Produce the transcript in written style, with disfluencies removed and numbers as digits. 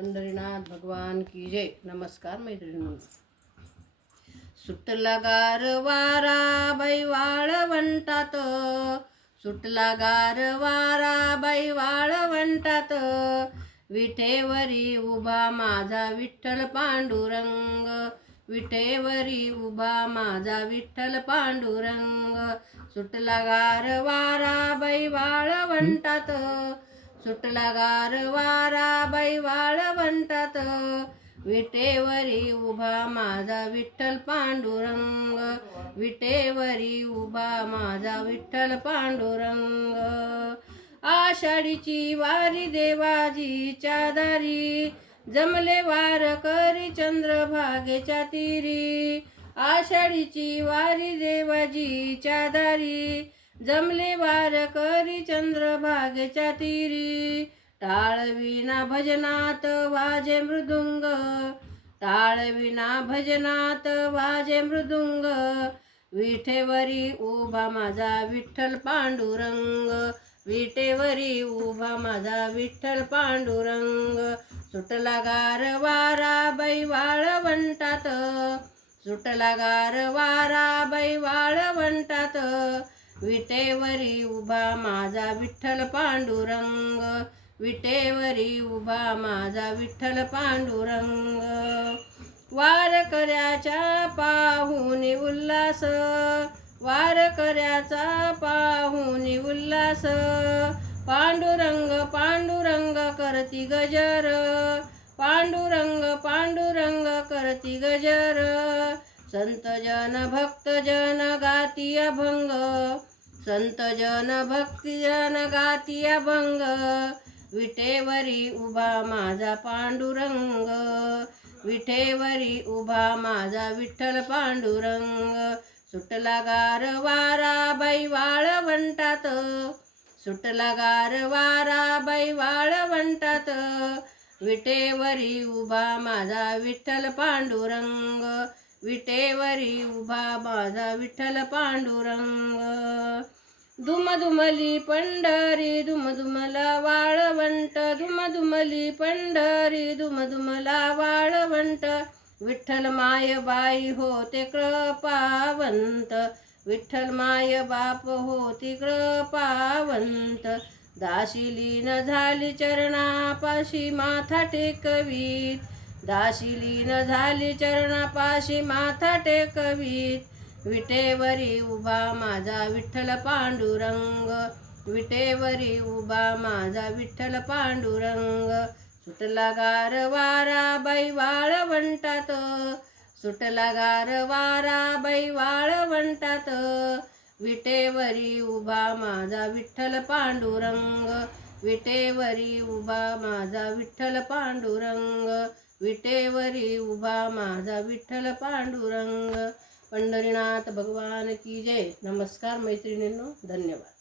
पंढरीनाथ भगवान की जय. नमस्कार मैत्रिणींनो. सुटला गार वारा बाई वाळवंटात, सुटला गार वारा बाई वाळवंटात, विठेवरी उभा माझा विठ्ठल पांडुरंग, विठेवरी उभा माझा विठ्ठल पांडुरंग. सुटला गार वारा बाई वाळवंटात, सुटला गार वारा बाई वाळवंटात, विटेवरी उभा माझा विठ्ठल पांडुरंग, विटेवरी उभा माझा विठ्ठल पांडुरंग. आषाढीची वारी देवाजीच्या दारी, जमले वारकरी चंद्रभागेच्या तीरी. आषाढीची वारी देवाजीच्या दारी, जमले वारकरी चंद्रभागेच्या तीरी. टाळविना भजनात वाजे मृदुंग, टाळविना भजनात वाजे मृदुंग, विठेवरी उभा माझा विठ्ठल पांडुरंग, विठेवरी उभा माझा विठ्ठल पांडुरंग. सुटला गार वारा बाई वाळवंटात, सुटला गार वारा बाई वाळवंटात, विटेवरी उभा माझा विठ्ठल पांडुरंग, विटेवरी उभा माझा विठ्ठल पांडुरंग. वारकऱ्याच्या पाहुनी उल्हास, वारकऱ्याचा पाहुनी उल्हास, पांडुरंग पांडुरंग करती गजर, पांडुरंग पांडुरंग करती गजर. संत जन भक्त जन गाती अभंग, संत जन भक्ती जन गाती अभंग, विटेवरी उभा माझा पांडुरंग, विटेवरी उभा माझा विठ्ठल पांडुरंग. सुटला गार वारा बाई वाळवंटात, सुटला गार वारा बाई वाळवंटात, विटेवरी उभा माझा विठ्ठल पांडुरंग, विटेवरी उभा माझा विठ्ठल पांडुरंग. दुमदुमली पंढरी दुमदुमला वाळवंट, दुमदुमली पंढरी दुमदुमला वाळवंट, विठ्ठल माय बाई होते कृपावंत, विठ्ठल माय बाप होती कृपावंत. दासी लीन झाली चरणापाशी माथा टेकवीत, दासी लीन झाली चरणापाशी माथा टेकवीत, विटेवरी उभा माझा विठ्ठल पांडुरंग, विटेवरी उभा माझा विठ्ठल पांडुरंग. सुटला गार वारा बाई वाळवंटात, सुटला गार वारा बाई वाळवंटात, विटेवरी उभा माझा विठ्ठल पांडुरंग, विटेवरी उभा माझा विठ्ठल पांडुरंग, विटेवरी उभा माझा विठ्ठल पांडुरंग. पंढरीनाथ भगवान की जय. नमस्कार मैत्रिणींनो. धन्यवाद.